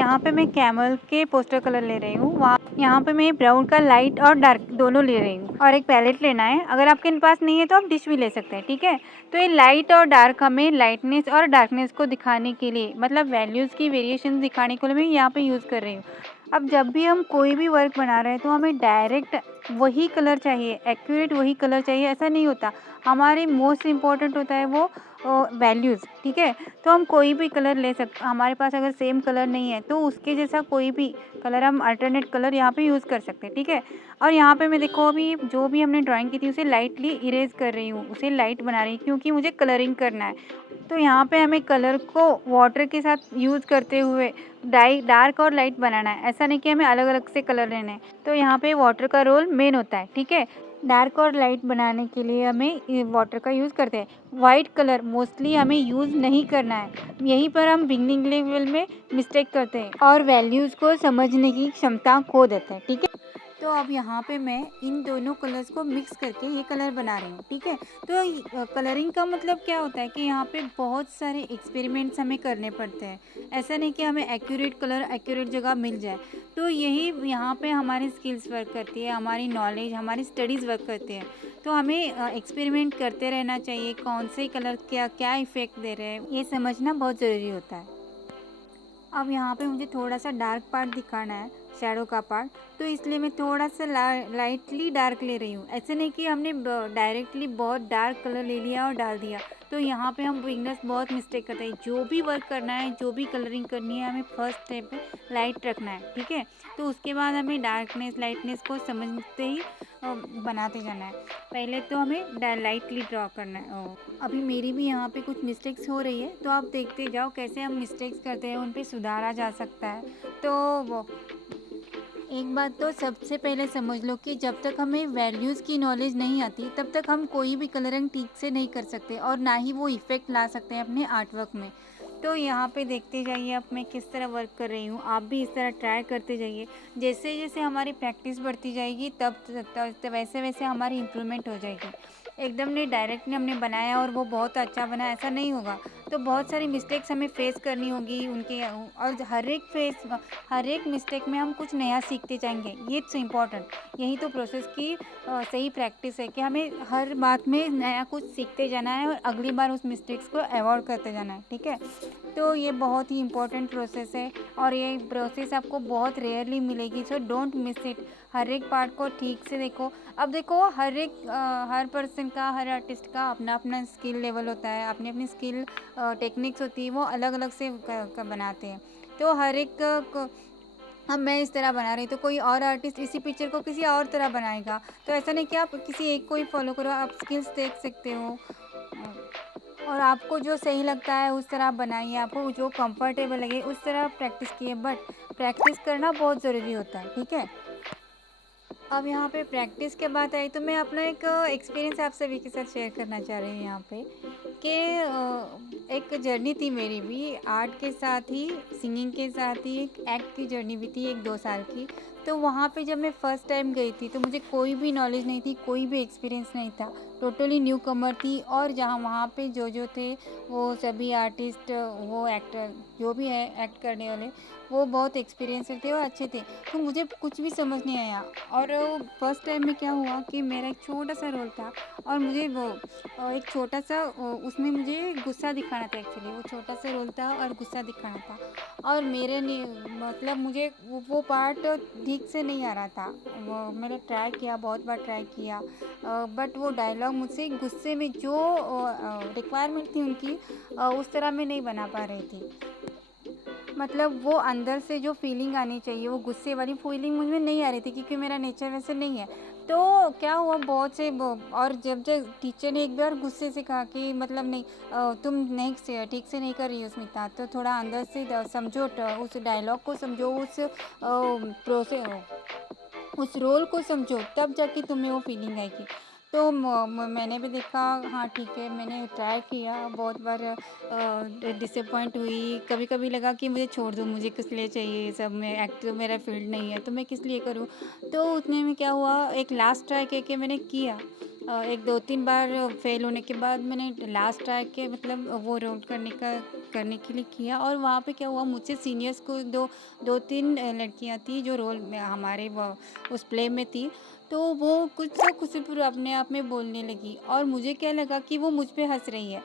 यहाँ पे मैं कैमल के पोस्टर कलर ले रही हूँ। वहाँ यहाँ पे मैं ब्राउन का लाइट और डार्क दोनों ले रही हूँ और एक पैलेट लेना है। अगर आपके पास नहीं है तो आप डिश भी ले सकते हैं, ठीक है। तो ये लाइट और डार्क हमें लाइटनेस और डार्कनेस को दिखाने के लिए, मतलब वैल्यूज़ की वेरिएशन दिखाने के लिए मैं यहाँ पे यूज़ कर रही हूँ। अब जब भी हम कोई भी वर्क बना रहे हैं तो हमें डायरेक्ट वही कलर चाहिए, एक्यूरेट वही कलर चाहिए, ऐसा नहीं होता। हमारे मोस्ट इम्पॉर्टेंट होता है वो वैल्यूज़, ठीक है। तो हम कोई भी कलर ले सकते, हमारे पास अगर सेम कलर नहीं है तो उसके जैसा कोई भी कलर हम अल्टरनेट कलर यहाँ पे यूज़ कर सकते हैं, ठीक है। और यहाँ पे मैं देखो अभी जो भी हमने ड्राइंग की थी उसे लाइटली इरेज कर रही हूँ, उसे लाइट बना रही हूँ क्योंकि मुझे कलरिंग करना है। तो यहाँ पे हमें कलर को वाटर के साथ यूज़ करते हुए डार्क और लाइट बनाना है, ऐसा नहीं कि हमें अलग अलग से कलर लेने हैं। तो यहाँ पे वाटर का रोल मेन होता है, ठीक है। डार्क और लाइट बनाने के लिए हमें वाटर का यूज़ करते हैं। वाइट कलर मोस्टली हमें यूज़ नहीं करना है, यहीं पर हम बिगनिंग लेवल में मिस्टेक करते हैं और वैल्यूज़ को समझने की क्षमता खो देते हैं, ठीक है। तो अब यहाँ पे मैं इन दोनों कलर्स को मिक्स करके ये कलर बना रही हूँ, ठीक है। तो कलरिंग का मतलब क्या होता है कि यहाँ पे बहुत सारे एक्सपेरिमेंट्स हमें करने पड़ते हैं। ऐसा नहीं कि हमें एक्यूरेट कलर एक्यूरेट जगह मिल जाए। तो यही यहाँ पे हमारी स्किल्स वर्क करती है, हमारी नॉलेज, हमारी स्टडीज़ वर्क करती है। तो हमें एक्सपेरिमेंट करते रहना चाहिए, कौन से कलर क्या क्या इफ़ेक्ट दे रहे हैं, ये समझना बहुत ज़रूरी होता है। अब यहाँ पे मुझे थोड़ा सा डार्क पार्ट दिखाना है, शैडो का पार्ट, तो इसलिए मैं थोड़ा सा लाइटली डार्क ले रही हूँ। ऐसे नहीं कि हमने डायरेक्टली बहुत डार्क कलर ले लिया और डाल दिया। तो यहाँ पे हम बिगनर्स बहुत मिस्टेक करते हैं। जो भी वर्क करना है, जो भी कलरिंग करनी है, हमें फर्स्ट स्टेप पे लाइट रखना है, ठीक है। तो उसके बाद हमें डार्कनेस लाइटनेस को समझते ही बनाते जाना है। पहले तो हमें लाइटली ड्रॉ करना है। अभी मेरी भी यहाँ पे कुछ मिस्टेक्स हो रही है, तो आप देखते जाओ कैसे हम मिस्टेक्स करते हैं, उन पे सुधारा जा सकता है। तो एक बात तो सबसे पहले समझ लो कि जब तक हमें वैल्यूज़ की नॉलेज नहीं आती तब तक हम कोई भी कलरिंग ठीक से नहीं कर सकते और ना ही वो इफ़ेक्ट ला सकते हैं अपने आर्ट वर्क में। तो यहाँ पे देखते जाइए अब मैं किस तरह वर्क कर रही हूँ, आप भी इस तरह ट्राई करते जाइए। जैसे जैसे हमारी प्रैक्टिस बढ़ती जाएगी तब वैसे वैसे हमारी इम्प्रूवमेंट हो जाएगी। एकदम नहीं डायरेक्टली हमने बनाया और वो बहुत अच्छा बना, ऐसा नहीं होगा। तो बहुत सारी मिस्टेक्स हमें फेस करनी होगी उनके, और हर एक मिस्टेक में हम कुछ नया सीखते जाएंगे। ये इट्स इम्पॉर्टेंट, यही तो प्रोसेस की सही प्रैक्टिस है कि हमें हर बात में नया कुछ सीखते जाना है और अगली बार उस मिस्टेक्स को अवॉइड करते जाना है, ठीक है। तो ये बहुत ही इम्पोर्टेंट प्रोसेस है और ये प्रोसेस आपको बहुत रेयरली मिलेगी, सो डोंट मिस इट। हर एक पार्ट को ठीक से देखो। अब देखो हर पर्सन का, हर आर्टिस्ट का अपना अपना स्किल लेवल होता है, अपनी अपनी स्किल टेक्निक्स होती है, वो अलग अलग से बनाते हैं। तो हर एक अब मैं इस तरह बना रही तो कोई और आर्टिस्ट इसी पिक्चर को किसी और तरह बनाएगा। तो ऐसा नहीं कि आप किसी एक को ही फॉलो करो, आप स्किल्स देख सकते हो और आपको जो सही लगता है उस तरह आप बनाइए, आपको जो कंफर्टेबल लगे उस तरह प्रैक्टिस कीजिए। बट प्रैक्टिस करना बहुत ज़रूरी होता है, ठीक है। अब यहाँ पे प्रैक्टिस के बात आई तो मैं अपना एक एक्सपीरियंस आप सभी के साथ शेयर करना चाह रही हूँ यहाँ पे कि एक जर्नी थी मेरी भी आर्ट के साथ ही, सिंगिंग के साथ ही एक एक्ट की जर्नी भी थी 1-2 साल की। तो वहाँ पे जब मैं फ़र्स्ट टाइम गई थी तो मुझे कोई भी नॉलेज नहीं थी, कोई भी एक्सपीरियंस नहीं था, टोटली न्यू कमर थी। और जहाँ वहाँ पे जो थे वो सभी आर्टिस्ट, वो एक्टर जो भी है एक्ट करने वाले, वो बहुत एक्सपीरियंस थे और अच्छे थे। तो मुझे कुछ भी समझ नहीं आया। और फर्स्ट टाइम में क्या हुआ कि मेरा एक छोटा सा रोल था और मुझे वो एक छोटा सा उसमें मुझे गुस्सा दिखाना था। एक्चुअली वो छोटा सा रोल था और गुस्सा दिखाना था और मेरे ने मतलब मुझे वो पार्ट ठीक से नहीं आ रहा था। वो मैंने ट्राई किया, बहुत बार ट्राई किया, बट वो डायलॉग मुझसे गुस्से में जो रिक्वायरमेंट थी उनकी उस तरह मैं नहीं बना पा रही थी। मतलब वो अंदर से जो फीलिंग आनी चाहिए, वो गुस्से वाली फीलिंग मुझ में नहीं आ रही थी क्योंकि मेरा नेचर वैसे नहीं है। तो क्या हुआ बहुत से और जब जब टीचर ने एक बार गुस्से से कहा कि मतलब नहीं तुम नहीं ठीक से नहीं कर रही हो स्मिता, तो थोड़ा अंदर से समझो, उस डायलॉग को समझो, उस रोल को समझो, तब जाके तुम्हें वो फीलिंग आएगी। तो मैंने भी देखा, हाँ ठीक है, मैंने ट्राई किया बहुत बार, डिसअपॉइंट हुई, कभी कभी लगा कि मुझे छोड़ दो, मुझे किस लिए चाहिए ये सब, मैं एक्ट तो मेरा फील्ड नहीं है तो मैं किस लिए करूँ। तो उतने में क्या हुआ, एक लास्ट ट्राई करके मैंने किया एक 2-3 बार फेल होने के बाद मैंने लास्ट ट्राई के मतलब वो रोल करने के लिए किया, और वहाँ पे क्या हुआ, मुझसे सीनियर्स को 2-3 लड़कियाँ थी जो रोल में हमारे वो उस प्ले में थी। तो वो कुछ तो कुछ फिर अपने आप में बोलने लगी, और मुझे क्या लगा कि वो मुझ पे हँस रही है।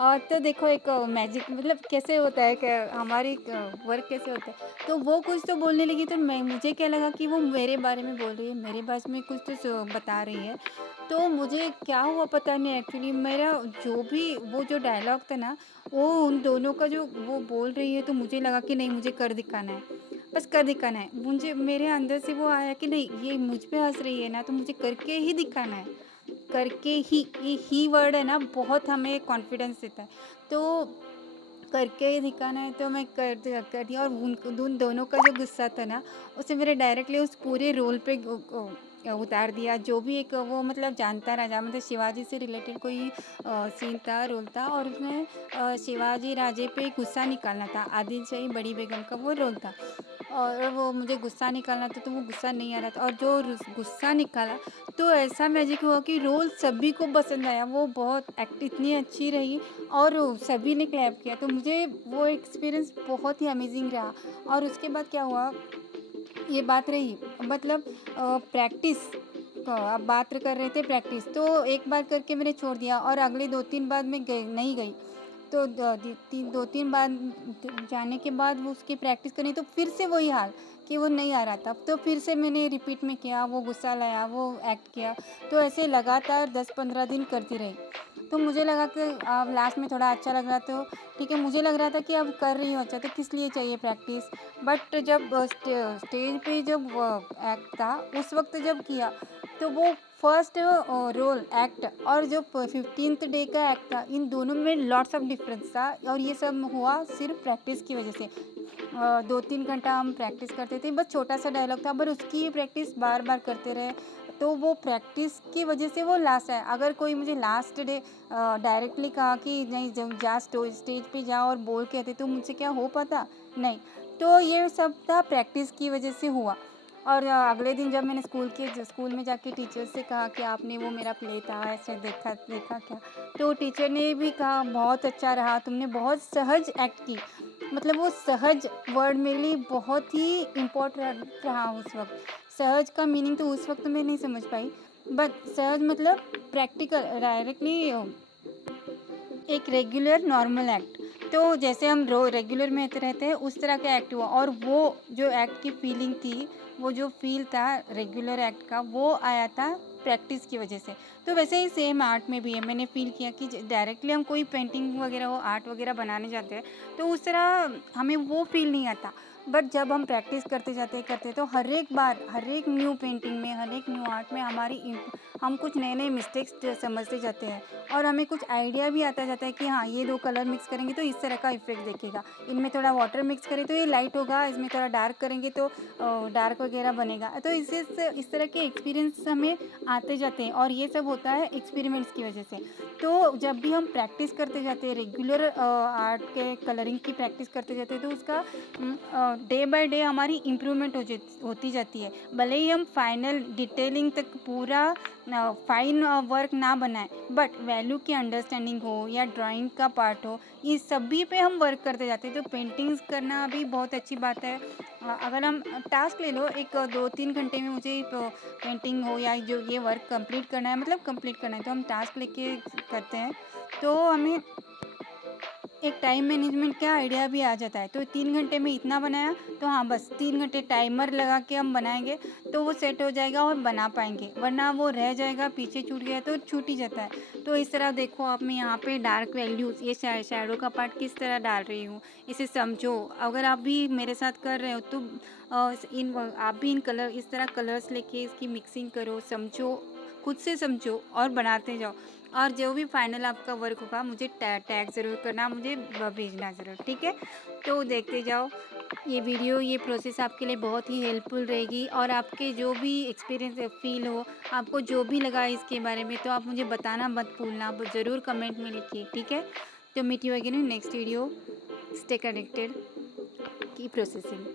तो देखो एक मैजिक मतलब कैसे होता है कि हमारी वर्क कैसे होता है, तो वो कुछ तो बोलने लगी, तो मैं मुझे क्या लगा कि वो मेरे बारे में बोल रही है, मेरे बारे में कुछ तो बता रही है। तो मुझे क्या हुआ पता नहीं, एक्चुअली मेरा जो भी वो जो डायलॉग था ना, वो उन दोनों का जो वो बोल रही है, तो मुझे लगा कि नहीं मुझे कर दिखाना है, बस कर दिखाना है। मुझे मेरे अंदर से वो आया कि नहीं ये मुझ पे हंस रही है ना, तो मुझे करके ही दिखाना है, करके ही, ये ही वर्ड है ना बहुत हमें कॉन्फिडेंस देता है। तो करके ही दिखाना है, तो मैं कर दिया, और उन दोनों का जो गुस्सा था ना, उसे मेरे डायरेक्टली उस पूरे रोल पे उतार दिया। जो भी एक वो मतलब जानता राजा मतलब शिवाजी से रिलेटेड कोई सीन था, रोल था, और उसमें शिवाजी राजे पे गुस्सा निकालना था, आदिल शाही बड़ी बेगम का वो रोल था, और वो मुझे गुस्सा निकालना था, तो वो गुस्सा नहीं आ रहा था, और जो गुस्सा निकाला तो ऐसा मैजिक हुआ कि रोल सभी को पसंद आया। वो बहुत एक्ट इतनी अच्छी रही, और सभी ने क्लैप किया, तो मुझे वो एक्सपीरियंस बहुत ही अमेजिंग रहा। और उसके बाद क्या हुआ, ये बात रही मतलब प्रैक्टिस, अब बात कर रहे थे प्रैक्टिस, तो एक बार करके मैंने छोड़ दिया, और अगले 2-3 बार मैं नहीं गई। तो 2-3 बार जाने के बाद वो उसकी प्रैक्टिस करनी, तो फिर से वही हाल कि वो नहीं आ रहा था, तो फिर से मैंने रिपीट में किया, वो गुस्सा लाया, वो एक्ट किया, तो ऐसे लगातार 10-15 दिन करती रही। तो मुझे लगा कि अब लास्ट में थोड़ा अच्छा लग रहा, तो ठीक है, मुझे लग रहा था कि अब कर रही हूँ अच्छा, तो किस लिए चाहिए प्रैक्टिस। बट जब स्टेज पे जब एक्ट था उस वक्त जब किया, तो वो फर्स्ट रोल एक्ट और जो 15th डे का एक्ट था, इन दोनों में लॉट्स ऑफ डिफरेंस था, और ये सब हुआ सिर्फ प्रैक्टिस की वजह से। 2-3 घंटा हम प्रैक्टिस करते थे, बस छोटा सा डायलॉग था, पर उसकी प्रैक्टिस बार बार करते रहे, तो वो प्रैक्टिस की वजह से वो लास्ट है। अगर कोई मुझे लास्ट डे डायरेक्टली कहा कि नहीं जब जा स्टेज पे जाओ और बोल के आते, तो मुझसे क्या हो पाता, नहीं। तो ये सब था प्रैक्टिस की वजह से हुआ। और अगले दिन जब मैंने स्कूल में जाके टीचर से कहा कि आपने वो मेरा प्ले था ऐसे देखा देखा क्या, तो टीचर ने भी कहा बहुत अच्छा रहा, तुमने बहुत सहज एक्ट की। मतलब वो सहज वर्ड मेरे लिए बहुत ही इम्पोर्टेंट रहा उस वक्त। सहज का मीनिंग तो उस वक्त मैं नहीं समझ पाई, बट सहज मतलब प्रैक्टिकल डायरेक्टली एक रेगुलर नॉर्मल एक्ट, तो जैसे हम रेगुलर में रहते हैं उस तरह का एक्ट हुआ, और वो जो एक्ट की फीलिंग थी, वो जो फील था रेगुलर एक्ट का, वो आया था प्रैक्टिस की वजह से। तो वैसे ही सेम आर्ट में भी है, मैंने फील किया कि डायरेक्टली हम कोई पेंटिंग वगैरह हो आर्ट वगैरह बनाने जाते हैं, तो उस तरह हमें वो फील नहीं आता। बट जब हम प्रैक्टिस करते तो हर एक बार हर एक न्यू पेंटिंग में हर एक न्यू आर्ट में हम कुछ नए नए मिस्टेक्स समझते जाते हैं, और हमें कुछ आइडिया भी आता जाता है कि हाँ ये 2 कलर मिक्स करेंगे तो इस तरह का इफेक्ट दिखेगा, इनमें थोड़ा वाटर मिक्स करें तो ये लाइट होगा, इसमें थोड़ा डार्क करेंगे तो डार्क वगैरह बनेगा। तो इस तरह के एक्सपीरियंस हमें आते जाते हैं, और ये सब होता है एक्सपेरिमेंट्स की वजह से। तो जब भी हम प्रैक्टिस करते जाते हैं रेगुलर आर्ट के कलरिंग की प्रैक्टिस करते जाते हैं, तो उसका डे बाय डे हमारी इम्प्रूवमेंट होती जाती है। भले ही हम फाइनल डिटेलिंग तक पूरा फाइन वर्क ना बनाए, बट वैल्यू की अंडरस्टैंडिंग हो या ड्राइंग का पार्ट हो, इस सभी पे हम वर्क करते जाते हैं। तो पेंटिंग्स करना भी बहुत अच्छी बात है। अगर हम टास्क ले लो, एक 2-3 घंटे में मुझे पेंटिंग हो या जो ये वर्क कंप्लीट करना है, मतलब कंप्लीट करना है, तो हम टास्क लेके करते हैं, तो हमें एक टाइम मैनेजमेंट का आइडिया भी आ जाता है। तो 3 घंटे में इतना बनाया, तो हाँ बस 3 घंटे टाइमर लगा के हम बनाएंगे, तो वो सेट हो जाएगा और बना पाएंगे, वरना वो रह जाएगा, पीछे छूट गया तो छूट ही जाता है। तो इस तरह देखो आप, मैं यहाँ पे डार्क वैल्यूज़ ये शैडो का पार्ट किस तरह डाल रही हूँ, इसे समझो। अगर आप भी मेरे साथ कर रहे हो तो आप भी इन कलर इस तरह कलर्स लेके इसकी मिक्सिंग करो, समझो, खुद से समझो और बनाते जाओ। और जो भी फाइनल आपका वर्क होगा मुझे टैग ज़रूर करना, मुझे भेजना ज़रूर, ठीक है। तो देखते जाओ ये वीडियो, ये प्रोसेस आपके लिए बहुत ही हेल्पफुल रहेगी, और आपके जो भी एक्सपीरियंस फील हो, आपको जो भी लगा इसके बारे में, तो आप मुझे बताना मत भूलना, ज़रूर कमेंट में लिखिए, ठीक है। तो meet you again in next video, stay connected, की प्रोसेसिंग।